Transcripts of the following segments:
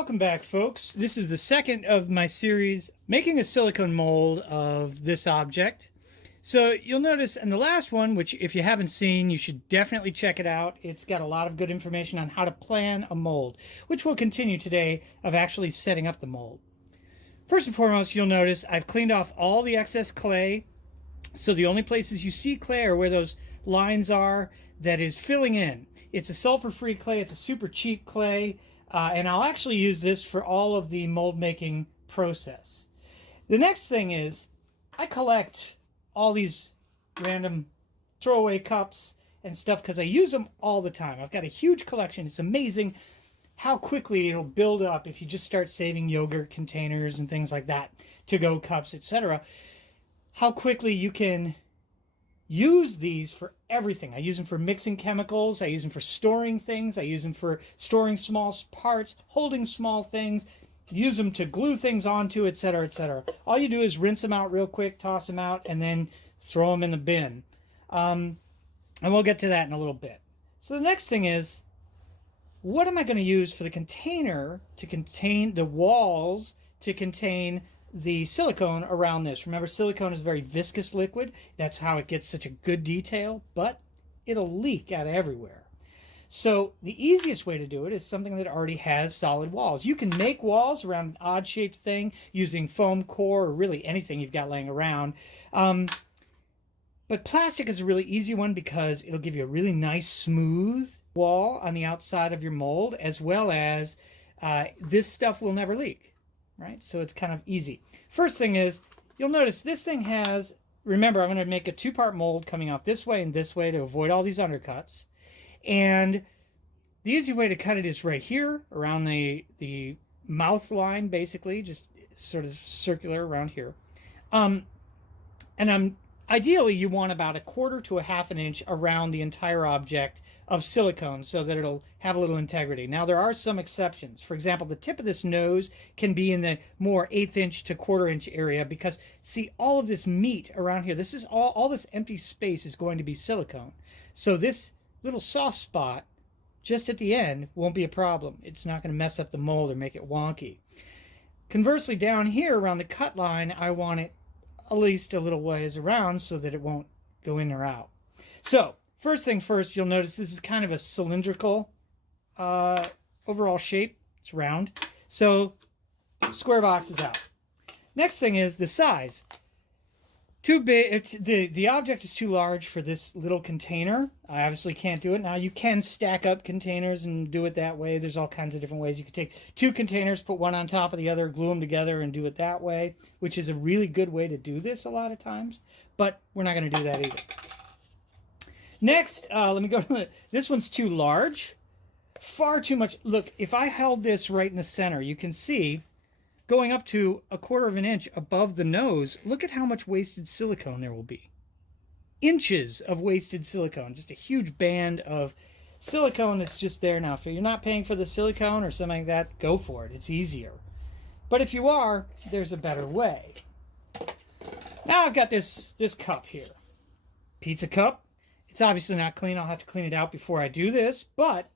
Welcome back, folks. This is the second of my series making a silicone mold of this object. So you'll notice in the last one, which if you haven't seen, you should definitely check it out. It's got a lot of good information on how to plan a mold, which we'll continue today of actually setting up the mold. First and foremost, you'll notice I've cleaned off all the excess clay. So the only places you see clay are where those lines are that is filling in. It's a sulfur-free clay. It's a super cheap clay. And I'll actually use this for all of the mold making process. The next thing is I collect all these random throwaway cups and stuff because I use them all the time. I've got a huge collection. It's amazing how quickly it'll build up if you just start saving yogurt containers and things like that, to-go cups, etc. How quickly you can use these for everything. I use them for mixing chemicals. I use them for storing things. I use them for storing small parts, holding small things, use them to glue things onto, etc., etc. All you do is rinse them out real quick, toss them out, and then throw them in the bin. And we'll get to that in a little bit. So the next thing is, what am I going to use for the container to contain the walls, to contain the silicone around this? Remember, silicone is a very viscous liquid. That's how it gets such a good detail, but it'll leak out everywhere. So the easiest way to do it is something that already has solid walls. You can make walls around an odd-shaped thing using foam core or really anything you've got laying around. But plastic is a really easy one because it'll give you a really nice smooth wall on the outside of your mold, as well as this stuff will never leak. Right? So it's kind of easy. First thing is, you'll notice this thing has, remember, I'm going to make a two-part mold coming off this way and this way to avoid all these undercuts. And the easy way to cut it is right here, around the mouth line, basically, just sort of circular around here. Ideally, you want about 1/4 to 1/2 inch around the entire object of silicone so that it'll have a little integrity. Now, there are some exceptions. For example, the tip of this nose can be in the more 1/8 inch to 1/4 inch area because, see, all of this meat around here, this is all this empty space is going to be silicone. So this little soft spot just at the end won't be a problem. It's not going to mess up the mold or make it wonky. Conversely, down here around the cut line, I want it at least a little ways around so that it won't go in or out. So first thing first, you'll notice this is kind of a cylindrical overall shape. It's round. So square box is out. Next thing is the size. Too big. The object is too large for this little container. I obviously can't do it. Now you can stack up containers and do it that way. There's all kinds of different ways. You could take 2 containers, put one on top of the other, glue them together and do it that way, which is a really good way to do this a lot of times, but we're not going to do that either. Next, let me go to this one's too large. Far too much. Look, if I held this right in the center, you can see going up to 1/4 inch above the nose, look at how much wasted silicone there will be. Inches of wasted silicone, just a huge band of silicone that's just there now. If you're not paying for the silicone or something like that, go for it. It's easier. But if you are, there's a better way. Now I've got this cup here. Pizza cup. It's obviously not clean. I'll have to clean it out before I do this. But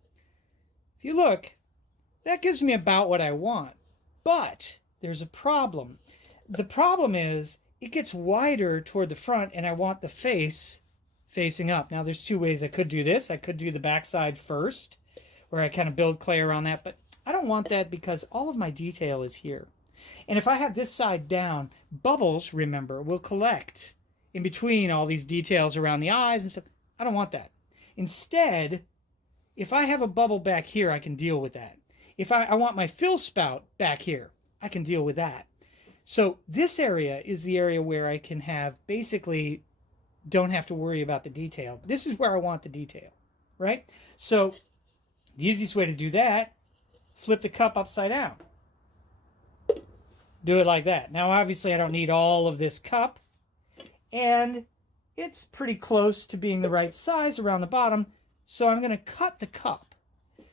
if you look, that gives me about what I want. But there's a problem. The problem is it gets wider toward the front, and I want the face facing up. Now, there's 2 ways I could do this. I could do the backside first, where I kind of build clay around that, but I don't want that because all of my detail is here. And if I have this side down, bubbles, remember, will collect in between all these details around the eyes and stuff. I don't want that. Instead, if I have a bubble back here, I can deal with that. If I want my fill spout back here, I can deal with that. So this area is the area where I can have basically don't have to worry about the detail. This is where I want the detail, right? So the easiest way to do that, flip the cup upside down. Do it like that. Now, obviously, I don't need all of this cup, and it's pretty close to being the right size around the bottom, so I'm going to cut the cup.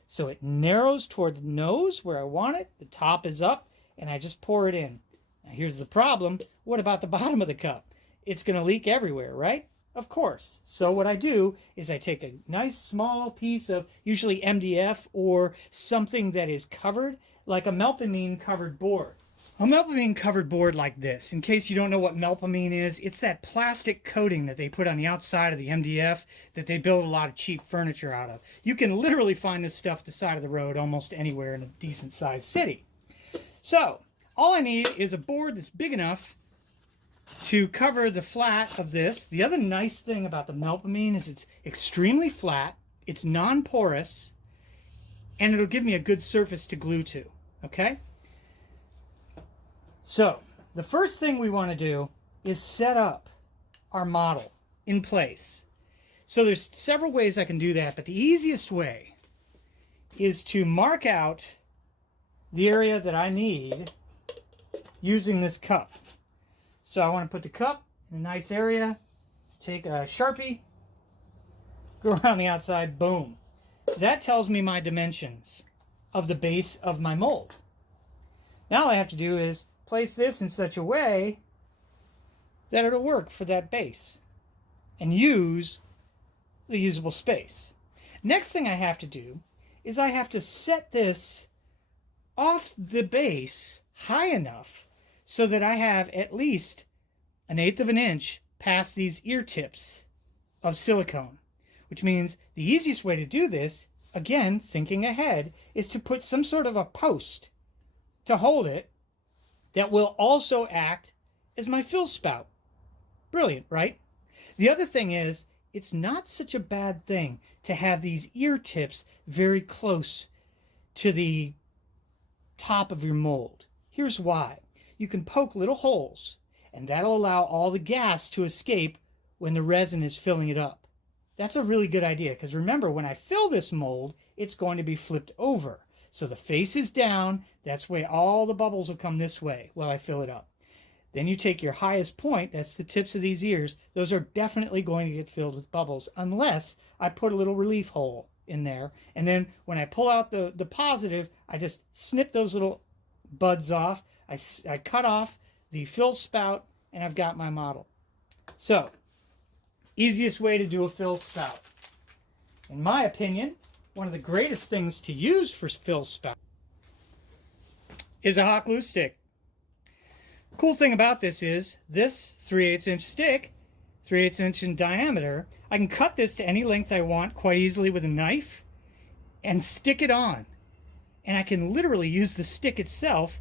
So it narrows toward the nose where I want it. The top is up, and I just pour it in. Now, here's the problem. What about the bottom of the cup? It's going to leak everywhere, right? Of course. So what I do is I take a nice small piece of usually MDF or something that is covered like a melpomene covered board. A melpomene covered board like this, in case you don't know what melpomene is, it's that plastic coating that they put on the outside of the MDF that they build a lot of cheap furniture out of. You can literally find this stuff at the side of the road almost anywhere in a decent sized city. So, all I need is a board that's big enough to cover the flat of this. The other nice thing about the melpomene is it's extremely flat, it's non-porous, and it'll give me a good surface to glue to, okay? So, the first thing we want to do is set up our model in place. So there's several ways I can do that, but the easiest way is to mark out the area that I need using this cup. So I want to put the cup in a nice area, take a Sharpie, go around the outside, boom. That tells me my dimensions of the base of my mold. Now all I have to do is place this in such a way that it'll work for that base and use the usable space. Next thing I have to do is I have to set this off the base high enough so that I have at least 1/8 of an inch past these ear tips of silicone, which means the easiest way to do this, again, thinking ahead, is to put some sort of a post to hold it that will also act as my fill spout. Brilliant, right? The other thing is, it's not such a bad thing to have these ear tips very close to the top of your mold. Here's why. You can poke little holes, and that'll allow all the gas to escape when the resin is filling it up. That's a really good idea, because remember, when I fill this mold, it's going to be flipped over. So the face is down, that's why all the bubbles will come this way while I fill it up. Then you take your highest point, that's the tips of these ears, those are definitely going to get filled with bubbles, unless I put a little relief hole in there. And then when I pull out the positive, I just snip those little buds off, I cut off the fill spout, and I've got my model. So, easiest way to do a fill spout. In my opinion, one of the greatest things to use for fill spout is a hot glue stick. Cool thing about this is this 3/8 inch stick, 3/8 inch in diameter, I can cut this to any length I want quite easily with a knife and stick it on. And I can literally use the stick itself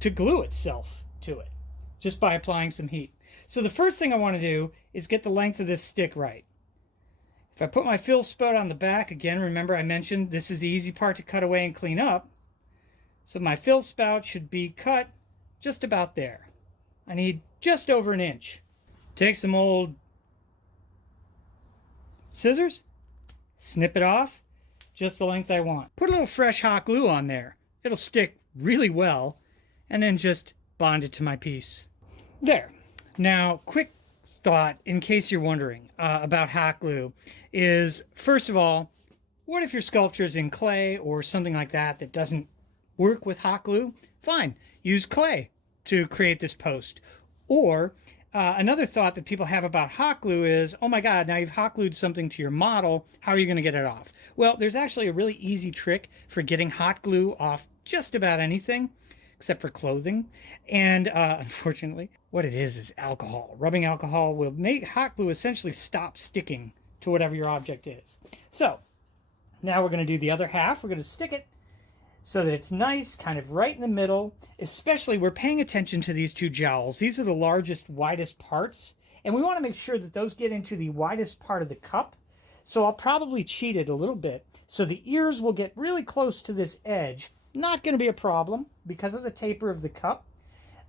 to glue itself to it just by applying some heat. So the first thing I want to do is get the length of this stick right. If I put my fill spout on the back, again, remember I mentioned this is the easy part to cut away and clean up. So my fill spout should be cut just about there. I need just over 1 inch. Take some old scissors, snip it off just the length I want. Put a little fresh hot glue on there. It'll stick really well, and then just bond it to my piece. There. Now, quick thought, in case you're wondering about hot glue, is first of all, what if your sculpture is in clay or something like that that doesn't work with hot glue? Fine, use clay to create this post. Or another thought that people have about hot glue is, oh my God, now you've hot glued something to your model, how are you going to get it off? Well, there's actually a really easy trick for getting hot glue off just about anything, except for clothing. And unfortunately, what it is alcohol. Rubbing alcohol will make hot glue essentially stop sticking to whatever your object is. So now we're going to do the other half. We're going to stick it so that it's nice, kind of right in the middle. Especially, we're paying attention to these two jowls. These are the largest, widest parts, and we want to make sure that those get into the widest part of the cup. So I'll probably cheat it a little bit, so the ears will get really close to this edge. Not going to be a problem because of the taper of the cup,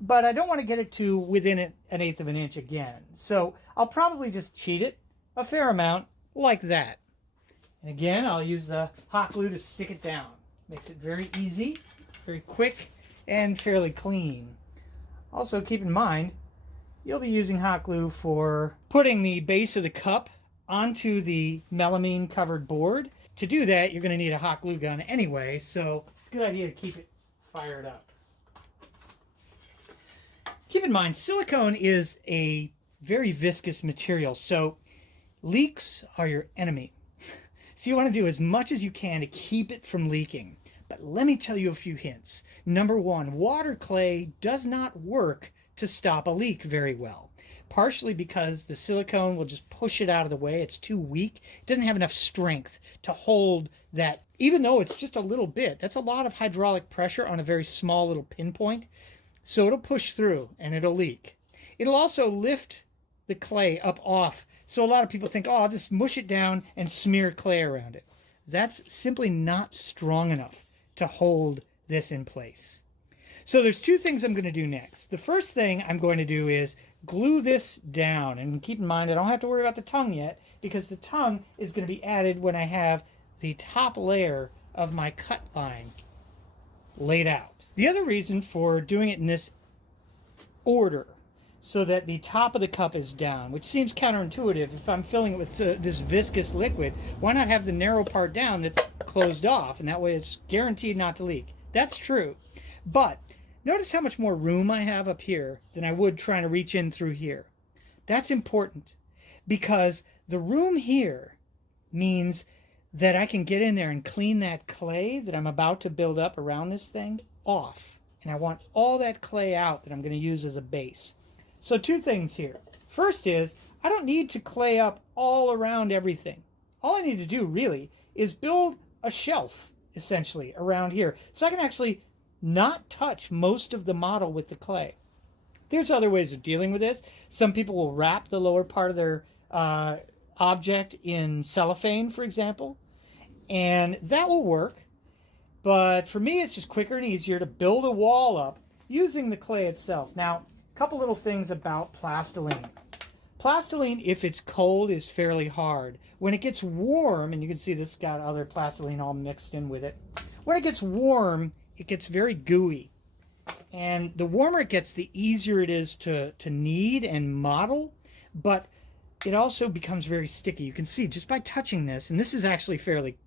but I don't want to get it to within 1/8 of an inch again. So I'll probably just cheat it a fair amount like that. And again, I'll use the hot glue to stick it down. Makes it very easy, very quick, and fairly clean. Also, keep in mind, you'll be using hot glue for putting the base of the cup onto the melamine covered board. To do that, you're going to need a hot glue gun anyway, so it's a good idea to keep it fired up. Keep in mind, silicone is a very viscous material, so leaks are your enemy. So you want to do as much as you can to keep it from leaking. But let me tell you a few hints. Number one, water clay does not work to stop a leak very well. Partially because the silicone will just push it out of the way. It's too weak. It doesn't have enough strength to hold that. Even though it's just a little bit, that's a lot of hydraulic pressure on a very small little pinpoint. So it'll push through and it'll leak. It'll also lift the clay up off. So a lot of people think, oh, I'll just mush it down and smear clay around it. That's simply not strong enough to hold this in place. So there's two things I'm going to do next. The first thing I'm going to do is glue this down. And keep in mind, I don't have to worry about the tongue yet, because the tongue is going to be added when I have the top layer of my cut line laid out. The other reason for doing it in this order, so that the top of the cup is down, which seems counterintuitive. If I'm filling it with this viscous liquid, why not have the narrow part down that's closed off, and that way it's guaranteed not to leak. That's true. But notice how much more room I have up here than I would trying to reach in through here. That's important, because the room here means that I can get in there and clean that clay that I'm about to build up around this thing off. And I want all that clay out that I'm going to use as a base. So two things here. First is, I don't need to clay up all around everything. All I need to do really is build a shelf, essentially, around here. So I can actually not touch most of the model with the clay. There's other ways of dealing with this. Some people will wrap the lower part of their object in cellophane, for example, and that will work. But for me, it's just quicker and easier to build a wall up using the clay itself. Now, a couple little things about plastiline. Plastiline, if it's cold, is fairly hard. When it gets warm, and you can see this got other plastiline all mixed in with it. When it gets warm, it gets very gooey. And the warmer it gets, the easier it is to knead and model. But it also becomes very sticky. You can see just by touching this, and this is actually fairly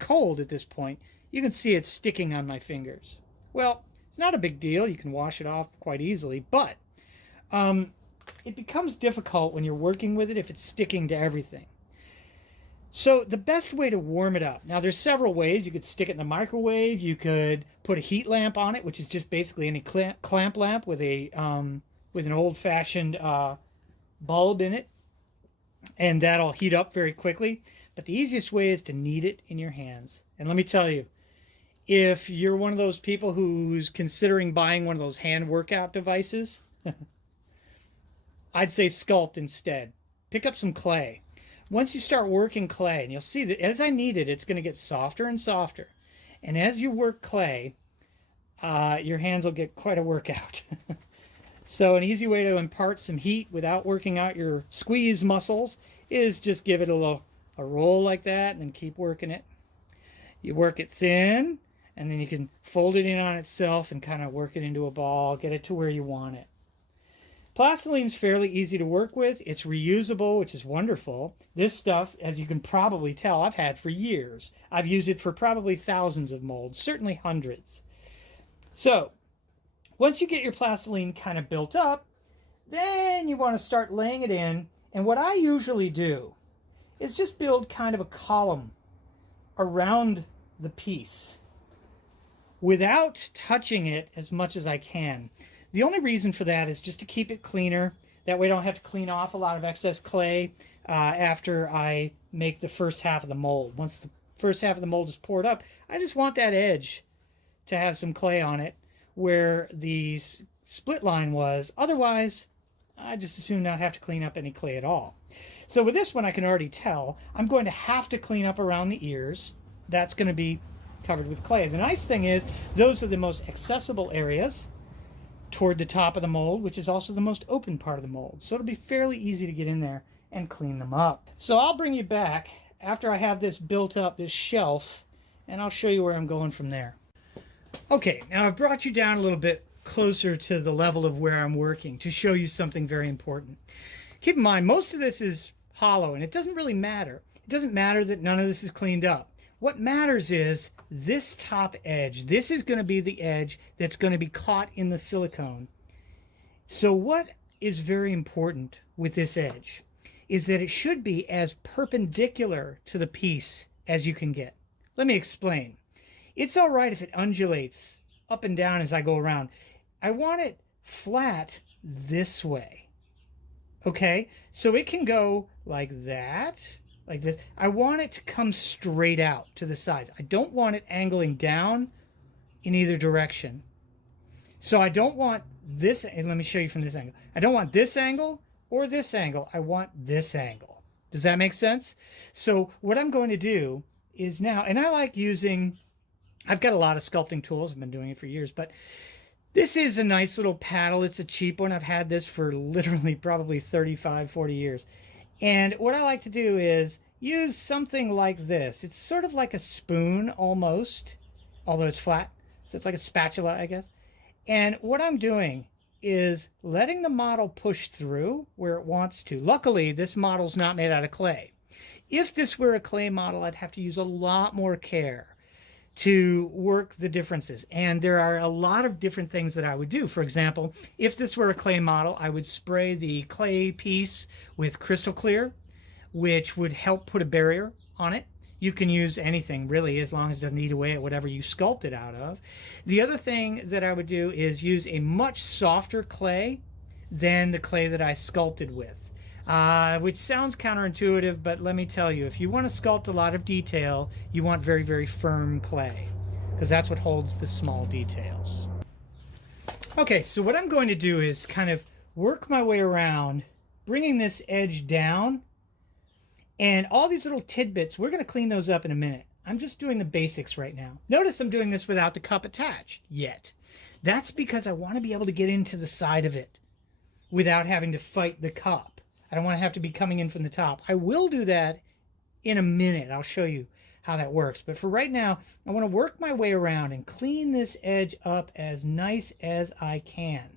cold at this point, you can see it's sticking on my fingers. Well, it's not a big deal. You can wash it off quite easily, but it becomes difficult when you're working with it if it's sticking to everything. So the best way to warm it up, now there's several ways. You could stick it in the microwave. You could put a heat lamp on it, which is just basically any clamp lamp with an old-fashioned bulb in it, and that'll heat up very quickly. But the easiest way is to knead it in your hands. And let me tell you, if you're one of those people who's considering buying one of those hand workout devices, I'd say sculpt instead. Pick up some clay. Once you start working clay, and you'll see that as I knead it, it's going to get softer and softer. And as you work clay, your hands will get quite a workout. So an easy way to impart some heat without working out your squeeze muscles is just give it a roll like that and then keep working it. You work it thin, and then you can fold it in on itself and kind of work it into a ball, get it to where you want it. Plastiline's fairly easy to work with. It's reusable, which is wonderful. This stuff, as you can probably tell, I've had for years. I've used it for probably thousands of molds, certainly hundreds. So, once you get your plastiline kind of built up, then you want to start laying it in. And what I usually do is just build kind of a column around the piece without touching it as much as I can. The only reason for that is just to keep it cleaner. That way I don't have to clean off a lot of excess clay after I make the first half of the mold. Once the first half of the mold is poured up, I just want that edge to have some clay on it where the split line was. Otherwise, I just as soon not have to clean up any clay at all. So with this one, I can already tell I'm going to have to clean up around the ears. That's going to be covered with clay. The nice thing is those are the most accessible areas toward the top of the mold, which is also the most open part of the mold. So it'll be fairly easy to get in there and clean them up. So I'll bring you back after I have this built up, this shelf, and I'll show you where I'm going from there. Okay, now I've brought you down a little bit closer to the level of where I'm working to show you something very important. Keep in mind, most of this is hollow, and it doesn't really matter. It doesn't matter that none of this is cleaned up. What matters is this top edge. This is going to be the edge that's going to be caught in the silicone. So what is very important with this edge is that it should be as perpendicular to the piece as you can get. Let me explain. It's all right if it undulates up and down as I go around. I want it flat this way. Okay, so it can go like that, like this. I want it to come straight out to the sides. I don't want it angling down in either direction. So I don't want this, and let me show you from this angle. I don't want this angle or this angle. I want this angle. Does that make sense? So what I'm going to do is now, and I like using, I've got a lot of sculpting tools. I've been doing it for years, but this is a nice little paddle. It's a cheap one. I've had this for literally probably 35, 40 years. And what I like to do is use something like this. It's sort of like a spoon almost, although it's flat. So it's like a spatula, I guess. And what I'm doing is letting the model push through where it wants to. Luckily, this model's not made out of clay. If this were a clay model, I'd have to use a lot more care to work the differences. And there are a lot of different things that I would do. For example, if this were a clay model, I would spray the clay piece with crystal clear, which would help put a barrier on it. You can use anything really, as long as it doesn't eat away at whatever you sculpt it out of. The other thing that I would do is use a much softer clay than the clay that I sculpted with. Which sounds counterintuitive, but let me tell you, if you want to sculpt a lot of detail, you want very, very firm clay, because that's what holds the small details. Okay, so what I'm going to do is kind of work my way around, bringing this edge down, and all these little tidbits, we're going to clean those up in a minute. I'm just doing the basics right now. Notice I'm doing this without the cup attached yet. That's because I want to be able to get into the side of it without having to fight the cup. I don't want to have to be coming in from the top. I will do that in a minute. I'll show you how that works. But for right now, I want to work my way around and clean this edge up as nice as I can.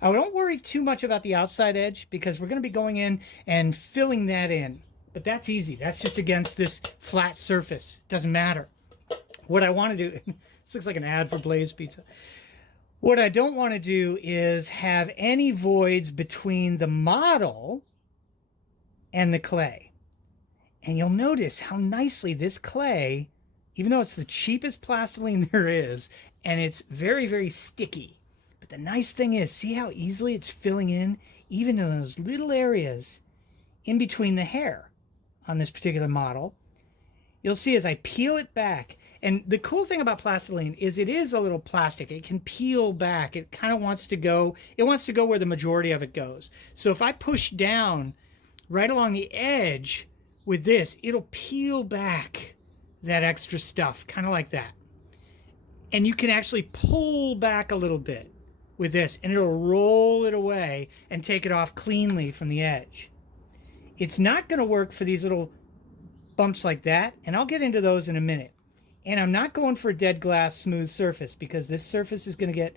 I don't worry too much about the outside edge because we're going to be going in and filling that in. But that's easy. That's just against this flat surface. Doesn't matter. What I want to do, this looks like an ad for Blaze Pizza. What I don't want to do is have any voids between the model and the clay. And you'll notice how nicely this clay, even though it's the cheapest plastiline there is, and it's very, very sticky. But the nice thing is, see how easily it's filling in, even in those little areas in between the hair on this particular model. You'll see as I peel it back, and the cool thing about plastiline is it is a little plastic. It can peel back. It kind of wants to go, it wants to go where the majority of it goes. So if I push down right along the edge with this, it'll peel back that extra stuff, kind of like that. And you can actually pull back a little bit with this, and it'll roll it away and take it off cleanly from the edge. It's not going to work for these little bumps like that, and I'll get into those in a minute. And I'm not going for a dead glass smooth surface because this surface is going to get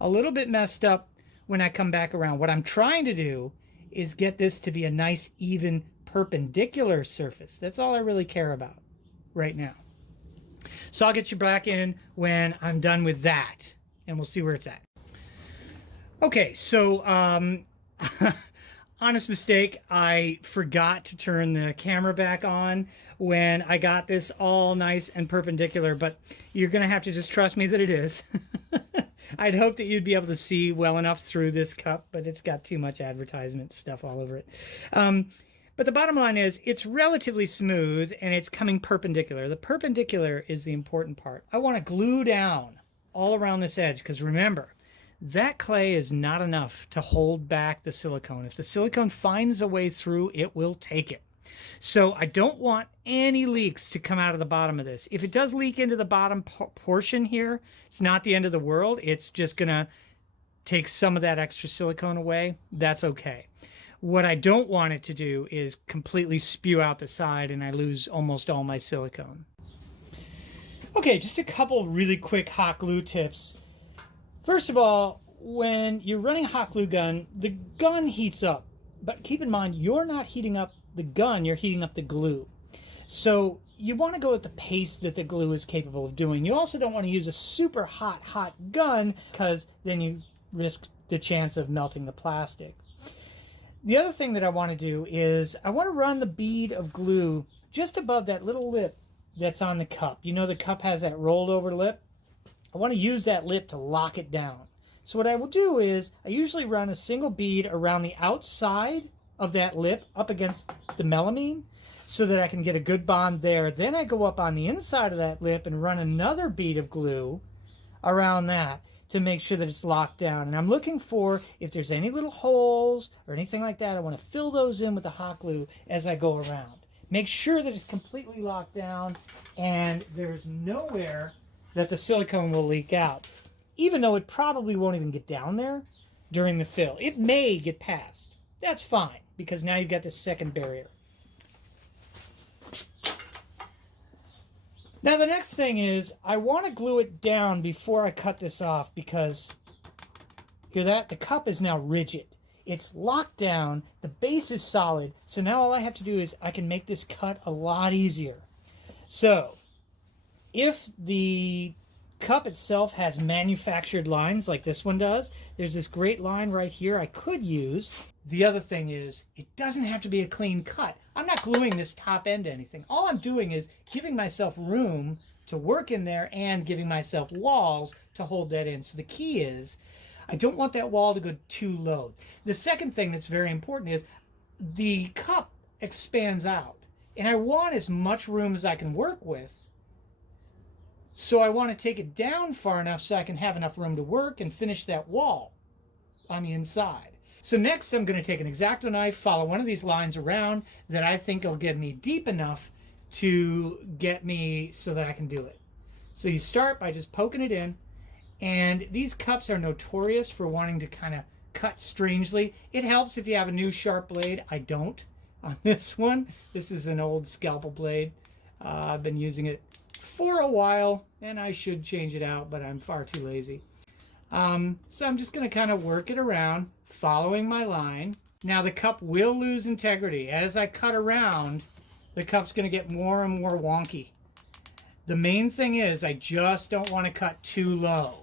a little bit messed up when I come back around. What I'm trying to do is get this to be a nice, even, perpendicular surface. That's all I really care about right now. So I'll get you back in when I'm done with that, and we'll see where it's at. Okay, so honest mistake, I forgot to turn the camera back on when I got this all nice and perpendicular, but you're going to have to just trust me that it is. I'd hope that you'd be able to see well enough through this cup, but it's got too much advertisement stuff all over it. But the bottom line is it's relatively smooth and it's coming perpendicular. The perpendicular is the important part. I want to glue down all around this edge because remember, that clay is not enough to hold back the silicone. If the silicone finds a way through, it will take it. So I don't want any leaks to come out of the bottom of this. If it does leak into the bottom portion here, it's not the end of the world. It's just going to take some of that extra silicone away. That's okay. What I don't want it to do is completely spew out the side and I lose almost all my silicone. Okay, just a couple really quick hot glue tips. First of all, when you're running a hot glue gun, the gun heats up. But keep in mind, you're not heating up the gun, you're heating up the glue. So you want to go at the pace that the glue is capable of doing. You also don't want to use a super hot gun because then you risk the chance of melting the plastic. The other thing that I want to do is I want to run the bead of glue just above that little lip that's on the cup. You know the cup has that rolled over lip? I want to use that lip to lock it down. So what I will do is I usually run a single bead around the outside of that lip up against the melamine so that I can get a good bond there. Then I go up on the inside of that lip and run another bead of glue around that to make sure that it's locked down. And I'm looking for, if there's any little holes or anything like that, I want to fill those in with the hot glue as I go around. Make sure that it's completely locked down and there's nowhere that the silicone will leak out, even though it probably won't even get down there during the fill. It may get past. That's fine, because now you've got this second barrier. Now the next thing is, I want to glue it down before I cut this off, because, hear that? The cup is now rigid. It's locked down, the base is solid, so now all I have to do is I can make this cut a lot easier. So, if the cup itself has manufactured lines like this one does, there's this great line right here I could use. The other thing is, it doesn't have to be a clean cut. I'm not gluing this top end to anything. All I'm doing is giving myself room to work in there and giving myself walls to hold that in. So the key is, I don't want that wall to go too low. The second thing that's very important is the cup expands out, and I want as much room as I can work with. So I want to take it down far enough so I can have enough room to work and finish that wall on the inside. So next I'm going to take an X-Acto knife, follow one of these lines around that I think will get me deep enough to get me so that I can do it. So you start by just poking it in, and these cups are notorious for wanting to kind of cut strangely. It helps if you have a new sharp blade. I don't on this one. This is an old scalpel blade. I've been using it for a while, and I should change it out, but I'm far too lazy. So I'm just going to kind of work it around, following my line. Now the cup will lose integrity. As I cut around, the cup's going to get more and more wonky. The main thing is I just don't want to cut too low.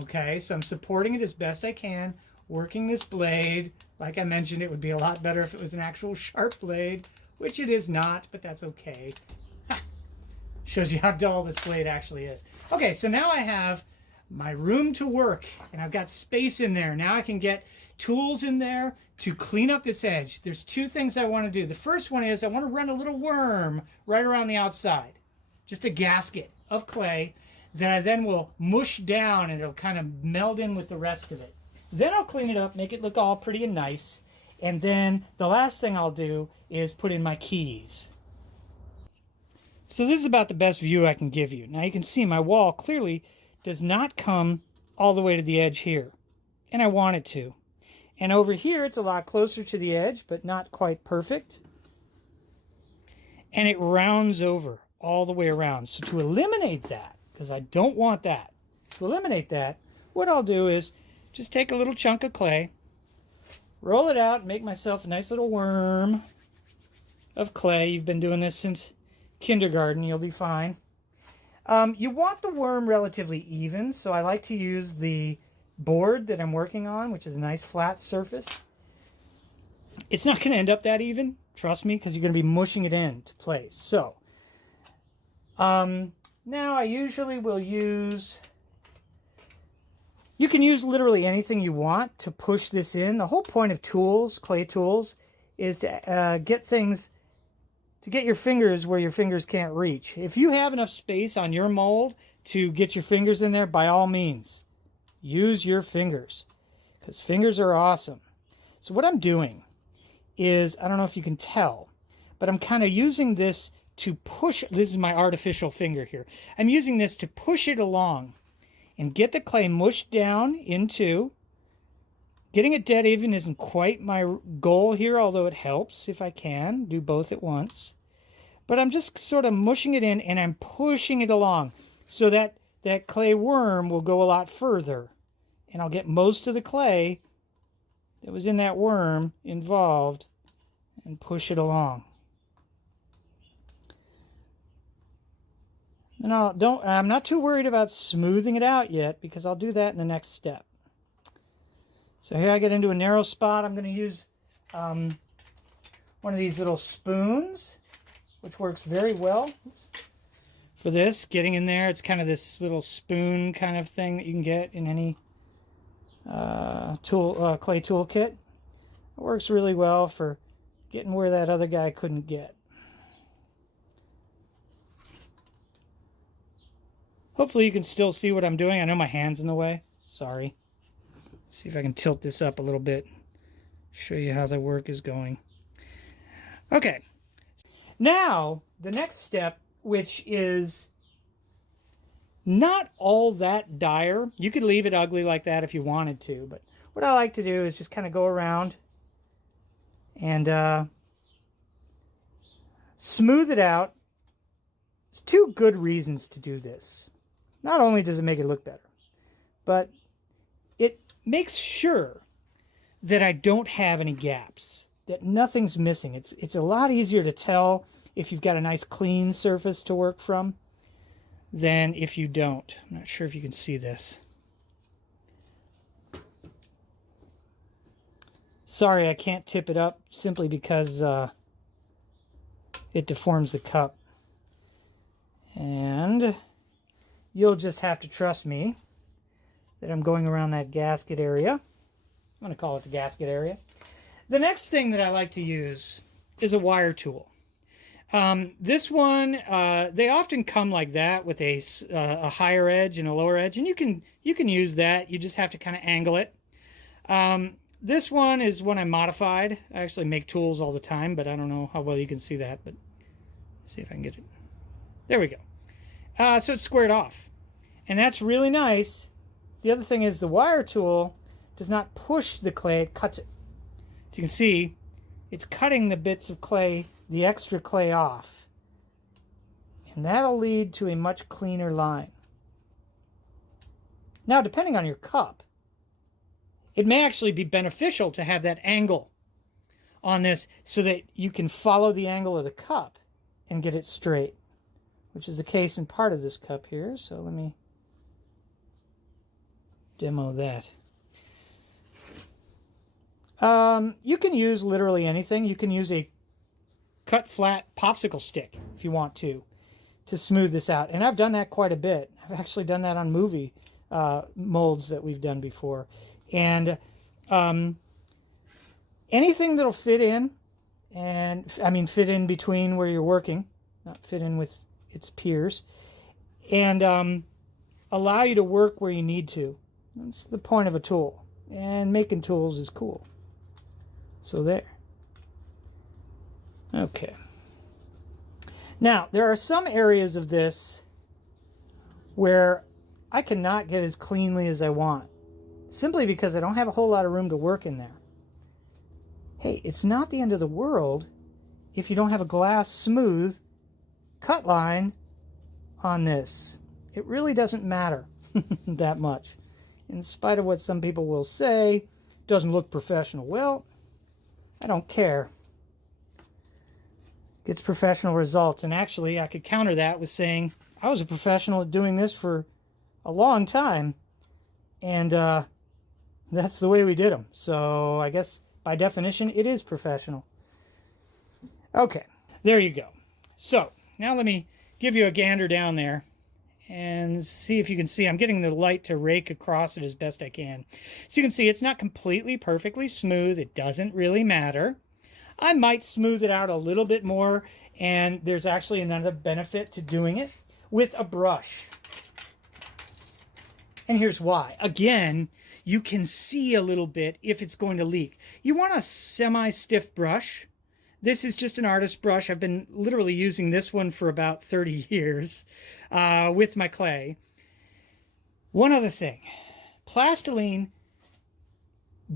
Okay, so I'm supporting it as best I can, working this blade. Like I mentioned, it would be a lot better if it was an actual sharp blade, which it is not, but that's okay. Shows you how dull this blade actually is. Okay, so now I have my room to work, and I've got space in there. Now I can get tools in there to clean up this edge. There's two things I want to do. The first one is I want to run a little worm right around the outside. Just a gasket of clay that I then will mush down, and it'll kind of meld in with the rest of it. Then I'll clean it up, make it look all pretty and nice. And then the last thing I'll do is put in my keys. So this is about the best view I can give you. Now you can see my wall clearly does not come all the way to the edge here, and I want it to. And over here it's a lot closer to the edge, but not quite perfect. And it rounds over all the way around. So to eliminate that, because I don't want that, to eliminate that, what I'll do is just take a little chunk of clay, roll it out, and make myself a nice little worm of clay. You've been doing this since kindergarten, you'll be fine. You want the worm relatively even, so I like to use the board that I'm working on, which is a nice flat surface. It's not going to end up that even, trust me, because you're going to be mushing it into place. So, now I usually will use, you can use literally anything you want to push this in. The whole point of tools, clay tools, is to get your fingers where your fingers can't reach. If you have enough space on your mold to get your fingers in there, by all means, use your fingers, because fingers are awesome. So what I'm doing is, I don't know if you can tell, but I'm kind of using this to push, this is my artificial finger here. I'm using this to push it along and get the clay mushed down into. Getting it dead even isn't quite my goal here, although it helps if I can do both at once. But I'm just sort of mushing it in, and I'm pushing it along so that that clay worm will go a lot further. And I'll get most of the clay that was in that worm involved and push it along. And I'm not too worried about smoothing it out yet, because I'll do that in the next step. So here I get into a narrow spot. I'm going to use one of these little spoons, which works very well. Oops. for this, getting in there. It's kind of this little spoon kind of thing that you can get in any clay toolkit. It works really well for getting where that other guy couldn't get. Hopefully you can still see what I'm doing. I know my hand's in the way. Sorry. See if I can tilt this up a little bit. Show you how the work is going. Okay. Now, the next step, which is not all that dire. You could leave it ugly like that if you wanted to, but what I like to do is just kind of go around and smooth it out. There's two good reasons to do this. Not only does it make it look better, but it makes sure that I don't have any gaps, that nothing's missing. It's a lot easier to tell if you've got a nice clean surface to work from than if you don't. I'm not sure if you can see this. Sorry, I can't tip it up simply because it deforms the cup. And you'll just have to trust me that I'm going around that gasket area. I'm going to call it the gasket area. The next thing that I like to use is a wire tool. This one, they often come like that with a higher edge and a lower edge, and you can use that. You just have to kind of angle it. This one is one I modified. I actually make tools all the time, but I don't know how well you can see that. But let's see if I can get it. There we go. So it's squared off, and that's really nice. The other thing is the wire tool does not push the clay; it cuts it. So you can see it's cutting the bits of clay, the extra clay off, and that'll lead to a much cleaner line. Now, depending on your cup, it may actually be beneficial to have that angle on this so that you can follow the angle of the cup and get it straight, which is the case in part of this cup here. So let me demo that. You can use literally anything. You can use a cut flat popsicle stick if you want to smooth this out. And I've done that quite a bit. I've actually done that on movie molds that we've done before. And anything that'll fit in, and I mean fit in between where you're working, not fit in with its peers, and allow you to work where you need to. That's the point of a tool. And making tools is cool. So there. Okay. Now, there are some areas of this where I cannot get as cleanly as I want, simply because I don't have a whole lot of room to work in there. Hey, it's not the end of the world if you don't have a glass smooth cut line on this. It really doesn't matter that much. In spite of what some people will say, it doesn't look professional. Well, I don't care. It gets professional results. And actually, I could counter that with saying I was a professional at doing this for a long time. And that's the way we did them. So I guess by definition, it is professional. Okay, there you go. So now let me give you a gander down there and see if you can see. I'm getting the light to rake across it as best I can. So you can see it's not completely perfectly smooth. It doesn't really matter. I might smooth it out a little bit more, and there's actually another benefit to doing it with a brush. And here's why. Again, you can see a little bit if it's going to leak. You want a semi-stiff brush. This is just an artist brush. I've been literally using this one for about 30 years with my clay. One other thing. Plastiline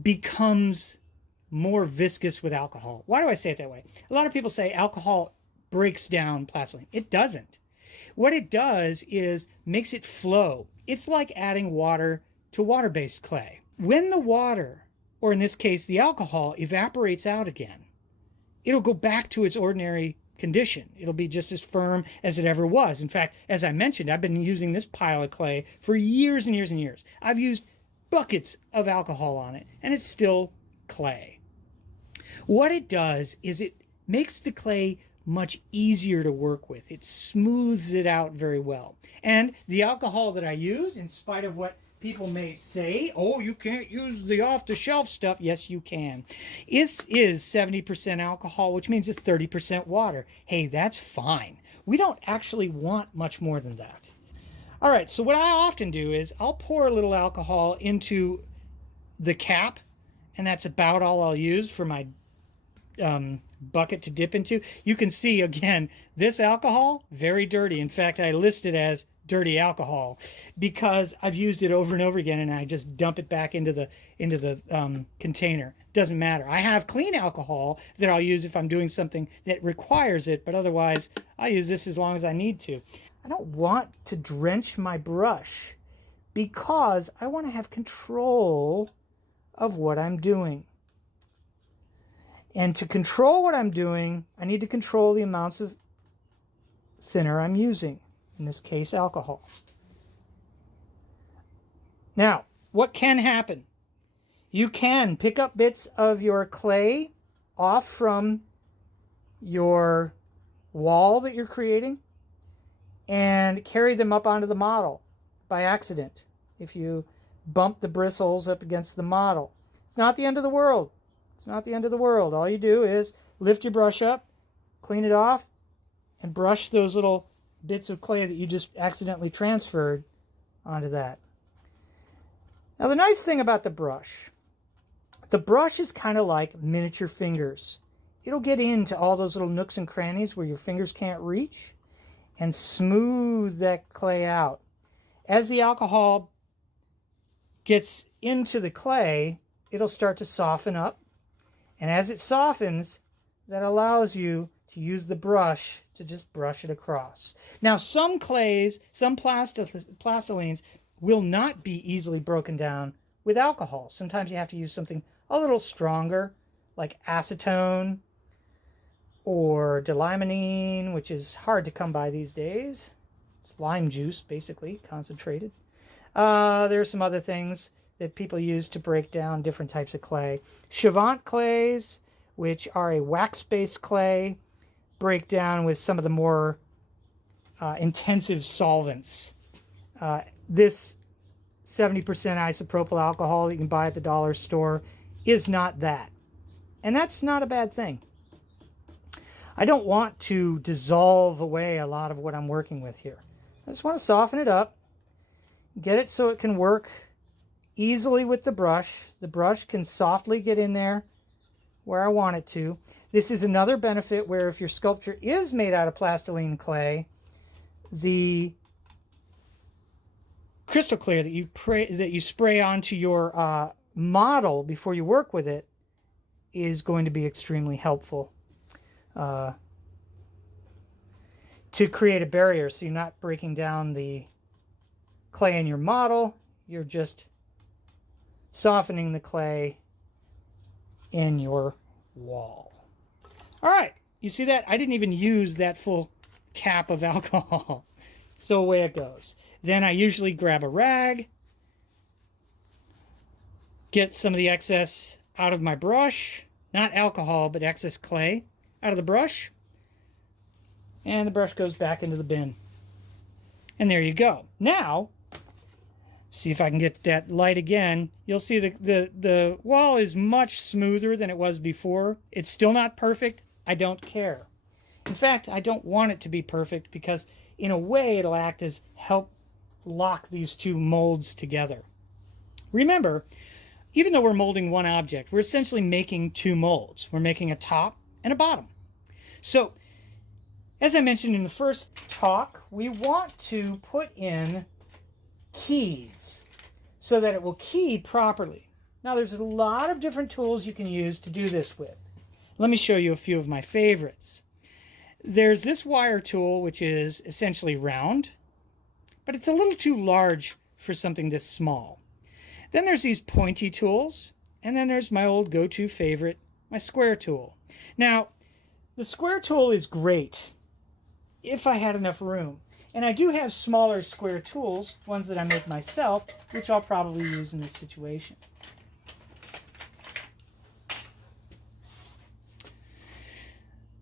becomes more viscous with alcohol. Why do I say it that way? A lot of people say alcohol breaks down plastiline. It doesn't. What it does is makes it flow. It's like adding water to water-based clay. When the water, or in this case the alcohol, evaporates out again, it'll go back to its ordinary condition. It'll be just as firm as it ever was. In fact, as I mentioned, I've been using this pile of clay for years and years and years. I've used buckets of alcohol on it, and it's still clay. What it does is it makes the clay much easier to work with. It smooths it out very well. And the alcohol that I use, in spite of what people may say, oh, you can't use the off-the-shelf stuff. Yes, you can. It is 70% alcohol, which means it's 30% water. Hey, that's fine. We don't actually want much more than that. All right, so what I often do is I'll pour a little alcohol into the cap, and that's about all I'll use for my bucket to dip into. You can see, again, this alcohol, very dirty. In fact, I list it as dirty alcohol because I've used it over and over again, and I just dump it back into the container. Doesn't matter. I have clean alcohol that I'll use if I'm doing something that requires it, but otherwise I use this as long as I need to. I don't want to drench my brush because I want to have control of what I'm doing. And to control what I'm doing, I need to control the amounts of thinner I'm using. In this case, alcohol. Now, what can happen? You can pick up bits of your clay off from your wall that you're creating and carry them up onto the model by accident if you bump the bristles up against the model. It's not the end of the world. It's not the end of the world. All you do is lift your brush up, clean it off, and brush those little bits of clay that you just accidentally transferred onto that. Now, the nice thing about the brush is kind of like miniature fingers. It'll get into all those little nooks and crannies where your fingers can't reach and smooth that clay out. As the alcohol gets into the clay, it'll start to soften up. And as it softens, that allows you to use the brush to just brush it across. Now, some clays, some plastilines will not be easily broken down with alcohol. Sometimes you have to use something a little stronger, like acetone or delimonene, which is hard to come by these days. It's lime juice, basically, concentrated. There are some other things that people use to break down different types of clay. Chavant clays, which are a wax-based clay, break down with some of the more intensive solvents. This 70% isopropyl alcohol that you can buy at the dollar store is not that. And that's not a bad thing. I don't want to dissolve away a lot of what I'm working with here. I just want to soften it up, get it so it can work easily with the brush. The brush can softly get in there where I want it to. This is another benefit where if your sculpture is made out of plastiline clay, the crystal clear that you spray onto your model before you work with it is going to be extremely helpful to create a barrier, so you're not breaking down the clay in your model. You're just softening the clay in your wall. All right, you see that? I didn't even use that full cap of alcohol. So away it goes. Then I usually grab a rag, get some of the excess out of my brush, not alcohol, but excess clay out of the brush, and the brush goes back into the bin. And there you go. Now, see if I can get that light again. You'll see the wall is much smoother than it was before. It's still not perfect. I don't care. In fact, I don't want it to be perfect because in a way it'll act as help lock these two molds together. Remember, even though we're molding one object, we're essentially making two molds. We're making a top and a bottom. So, as I mentioned in the first talk, we want to put in keys so that it will key properly. Now, there's a lot of different tools you can use to do this with. Let me show you a few of my favorites. There's this wire tool, which is essentially round, but it's a little too large for something this small. Then there's these pointy tools, and then there's my old go-to favorite, my square tool. Now, the square tool is great if I had enough room. And I do have smaller square tools, ones that I make myself, which I'll probably use in this situation.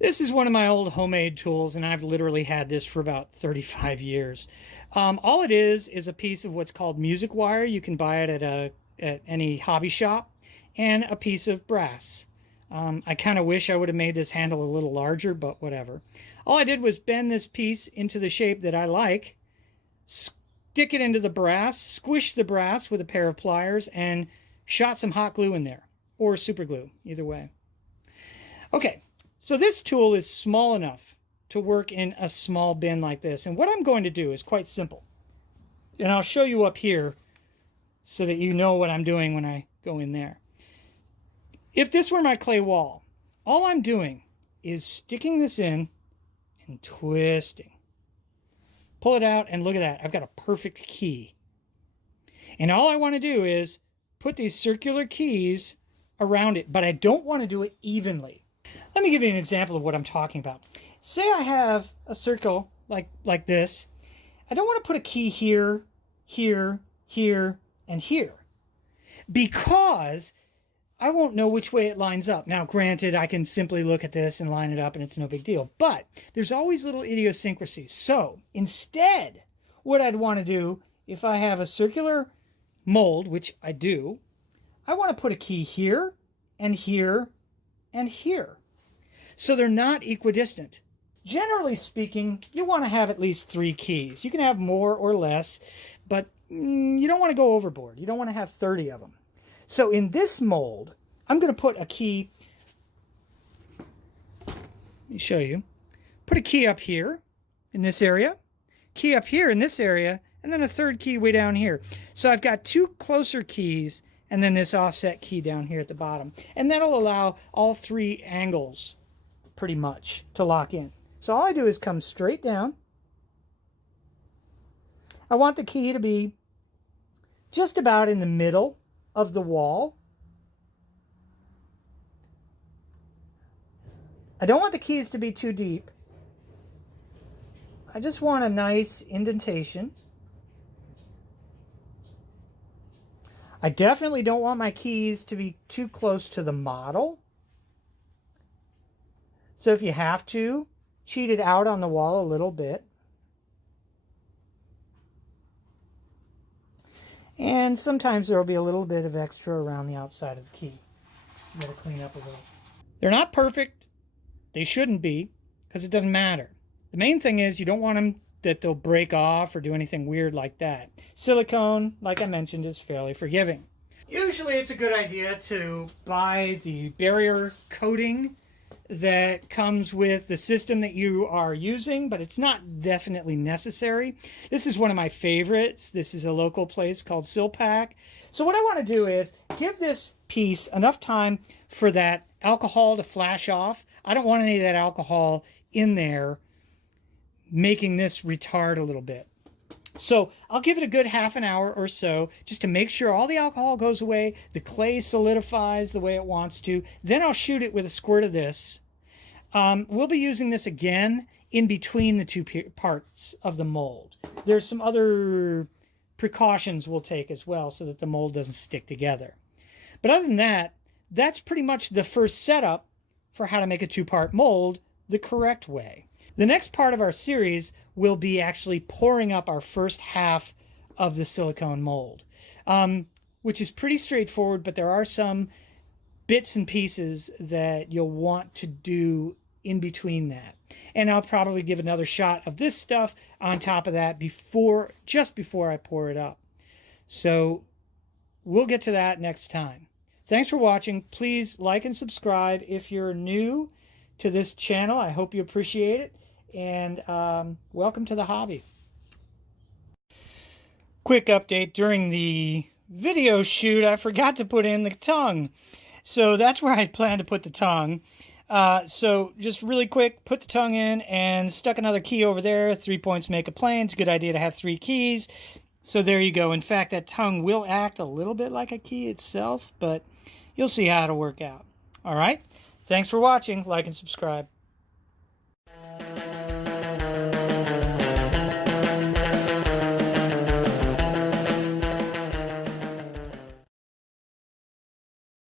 This is one of my old homemade tools, and I've literally had this for about 35 years. All it is a piece of what's called music wire. You can buy it at any hobby shop, and a piece of brass. I kind of wish I would have made this handle a little larger, but whatever. All I did was bend this piece into the shape that I like, stick it into the brass, squish the brass with a pair of pliers, and shot some hot glue in there, or super glue, either way. Okay, so this tool is small enough to work in a small bin like this. And what I'm going to do is quite simple. And I'll show you up here so that you know what I'm doing when I go in there. If this were my clay wall, all I'm doing is sticking this in and twisting. Pull it out, and look at that. I've got a perfect key. And all I want to do is put these circular keys around it, but I don't want to do it evenly. Let me give you an example of what I'm talking about. Say I have a circle like this. I don't want to put a key here, here, here, and here, because I won't know which way it lines up. Now, granted, I can simply look at this and line it up and it's no big deal, but there's always little idiosyncrasies. So instead, what I'd want to do, if I have a circular mold, which I do, I want to put a key here and here and here, so they're not equidistant. Generally speaking, you want to have at least 3 keys. You can have more or less, but you don't want to go overboard. You don't want to have 30 of them. So in this mold, I'm going to put a key. Let me show you. Put a key up here in this area, key up here in this area, and then a third key way down here. So I've got 2 closer keys and then this offset key down here at the bottom. And that'll allow all 3 angles pretty much to lock in. So all I do is come straight down. I want the key to be just about in the middle of the wall. I don't want the keys to be too deep. I just want a nice indentation. I definitely don't want my keys to be too close to the model. So if you have to, cheat it out on the wall a little bit. And sometimes there will be a little bit of extra around the outside of the key. You gotta clean up a little. They're not perfect. They shouldn't be, because it doesn't matter. The main thing is you don't want them that they'll break off or do anything weird like that. Silicone, like I mentioned, is fairly forgiving. Usually it's a good idea to buy the barrier coating that comes with the system that you are using, but it's not definitely necessary. This is one of my favorites. This is a local place called Silpack. So what I want to do is give this piece enough time for that alcohol to flash off. I don't want any of that alcohol in there making this retard a little bit. So I'll give it a good half an hour or so just to make sure all the alcohol goes away, the clay solidifies the way it wants to. Then I'll shoot it with a squirt of this. We'll be using this again in between the 2 parts of the mold. There's some other precautions we'll take as well so that the mold doesn't stick together. But other than that, that's pretty much the first setup for how to make a 2-part mold the correct way. The next part of our series will be actually pouring up our first half of the silicone mold, which is pretty straightforward, but there are some bits and pieces that you'll want to do in between that. And I'll probably give another shot of this stuff on top of that just before I pour it up. So we'll get to that next time. Thanks for watching. Please like and subscribe if you're new to this channel. I hope you appreciate it. And welcome to the hobby. Quick update. During the video shoot, I forgot to put in the tongue. So that's where I planned to put the tongue. So just really quick, put the tongue in and stuck another key over there. 3 points make a plane. It's a good idea to have 3 keys. So there you go. In fact, that tongue will act a little bit like a key itself, but you'll see how it'll work out. All right. Thanks for watching. Like and subscribe.